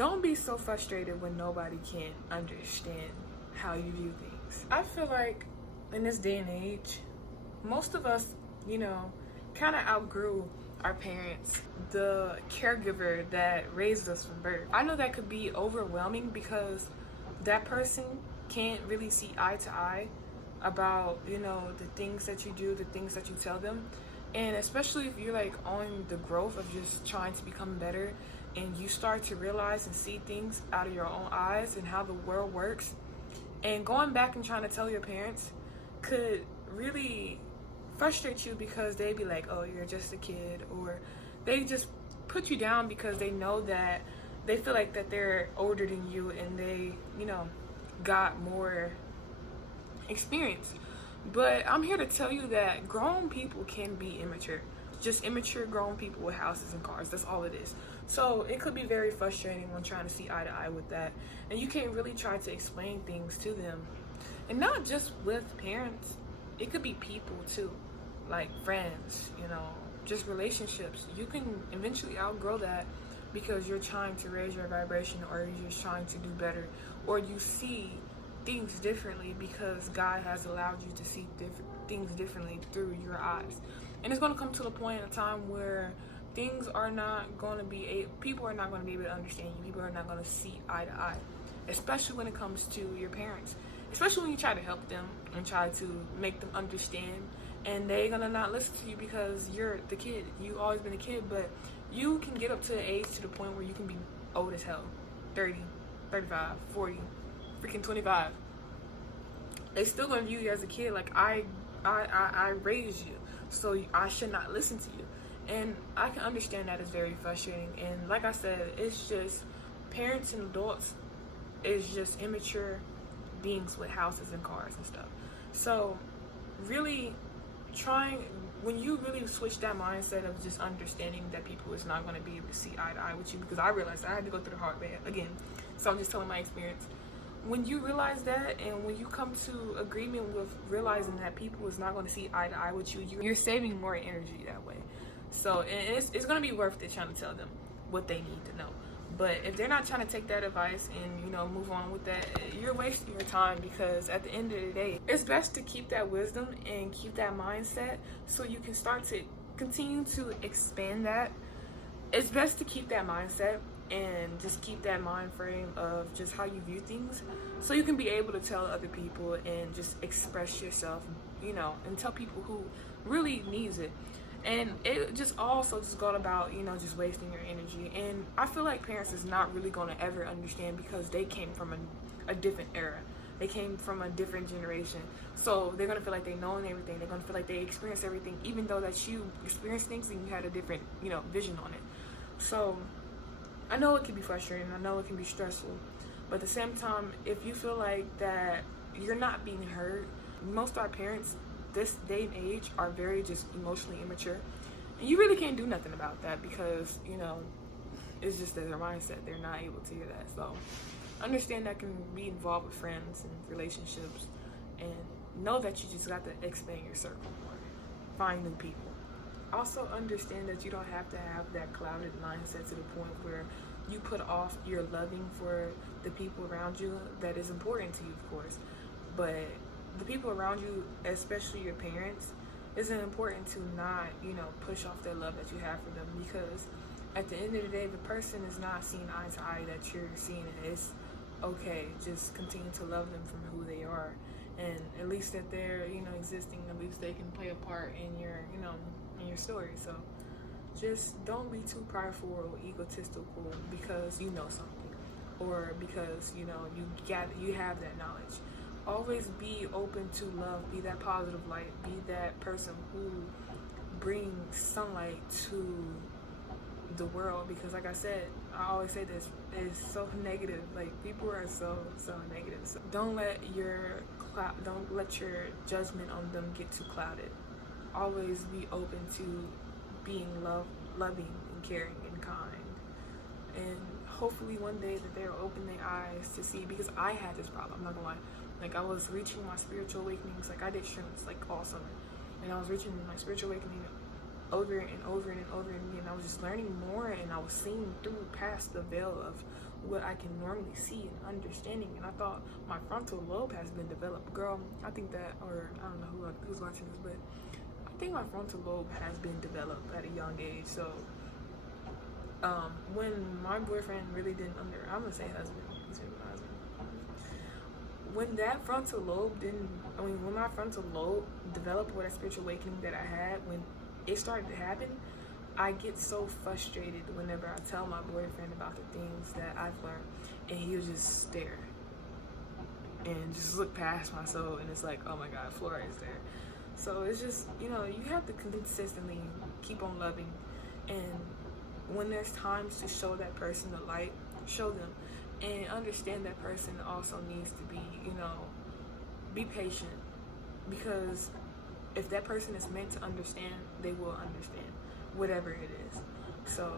don't be so frustrated when nobody can understand how you view things. I feel like in this day and age, most of us, kind of outgrew our parents, the caregiver that raised us from birth. I know that could be overwhelming because that person can't really see eye to eye about, the things that you do, the things that you tell them. And especially if you're like on the growth of just trying to become better and you start to realize and see things out of your own eyes and how the world works, and going back and trying to tell your parents could really frustrate you because they be like, oh, you're just a kid, or they just put you down because they know that they feel like that they're older than you and they, got more experience. But I'm here to tell you that grown people can be immature. Just immature grown people with houses and cars. That's all it is. So it could be very frustrating when trying to see eye to eye with that. And you can't really try to explain things to them. And not just with parents. It could be people too. Like friends, just relationships. You can eventually outgrow that because you're trying to raise your vibration, or you're just trying to do better, or you see things differently because God has allowed you to see things differently through your eyes. And it's going to come to the point in a time where things are not going to be, people are not going to be able to understand you. People are not going to see eye to eye, especially when it comes to your parents, especially when you try to help them and try to make them understand, and they're going to not listen to you because you're the kid. You've always been a kid, but you can get up to the age to the point where you can be old as hell, 30, 35, 40, freaking 25. They still gonna view you as a kid. Like I raised you, so I should not listen to you. And I can understand that is very frustrating. And like I said, it's just parents and adults is just immature beings with houses and cars and stuff. So really when you really switch that mindset of just understanding that people is not going to be able to see eye to eye with you, because I realized I had to go through the hard way again, so I'm just telling my experience. When you realize that, and when you come to agreement with realizing that people is not going to see eye to eye with you, you're saving more energy that way. So it's going to be worth it trying to tell them what they need to know. But if they're not trying to take that advice and move on with that, you're wasting your time, because at the end of the day, it's best to keep that wisdom and keep that mindset so you can start to continue to expand that. It's best to keep that mindset and just keep that mind frame of just how you view things, so you can be able to tell other people and just express yourself, and tell people who really needs it. And it just also just got about, just wasting your energy. And I feel like parents is not really going to ever understand, because they came from a different era. They came from a different generation. So they're going to feel like they know everything. They're going to feel like they experience everything, even though that you experienced things and you had a different, vision on it. So I know it can be frustrating. I know it can be stressful. But at the same time, if you feel like that you're not being heard, most of our parents this day and age are very just emotionally immature, and you really can't do nothing about that, because it's just their mindset. They're not able to hear that. So understand that can be involved with friends and relationships, and know that you just got to expand your circle more, find new people. Also understand that you don't have to have that clouded mindset to the point where you put off your loving for the people around you that is important to you, of course, but the people around you, especially your parents, it's important to not, push off that love that you have for them, because at the end of the day, the person is not seeing eye to eye that you're seeing it. It's okay. Just continue to love them from who they are, and at least that they're, existing, at least they can play a part in your, in your story. So just don't be too prideful or egotistical because you know something, or because, you have that knowledge. Always be open to love. Be that positive light. Be that person who brings sunlight to the world, because like I said, I always say this, it's so negative. Like, people are so negative. So don't let your judgment on them get too clouded. Always be open to being loving and caring and kind, and hopefully one day that they'll open their eyes to see, because I had this problem, I'm not gonna lie. Like, I was reaching my spiritual awakenings. Like, I did shrooms like all summer, and I was reaching my spiritual awakening over and over and over again. I was just learning more, and I was seeing through past the veil of what I can normally see and understanding. And I thought my frontal lobe has been developed. Girl, I think that, or I don't know who's watching this, but I think my frontal lobe has been developed at a young age. So when my boyfriend really didn't I'm gonna say husband, he's been my husband. When that frontal lobe when my frontal lobe developed with a spiritual awakening that I had, when it started to happen, I get so frustrated whenever I tell my boyfriend about the things that I've learned, and he'll just stare and just look past my soul, and it's like, oh my God, Flora is there. So it's just, you have to consistently keep on loving, and when there's times to show that person the light, show them, and understand that person also needs to be, be patient, because if that person is meant to understand, they will understand whatever it is. So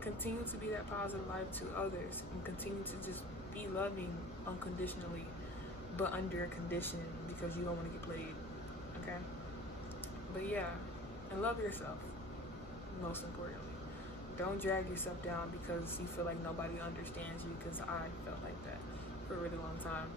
continue to be that positive light to others, and continue to just be loving unconditionally, but under a condition, because you don't want to get played. Okay? But yeah, and love yourself, most importantly. Don't drag yourself down because you feel like nobody understands you, because I felt like that for a really long time.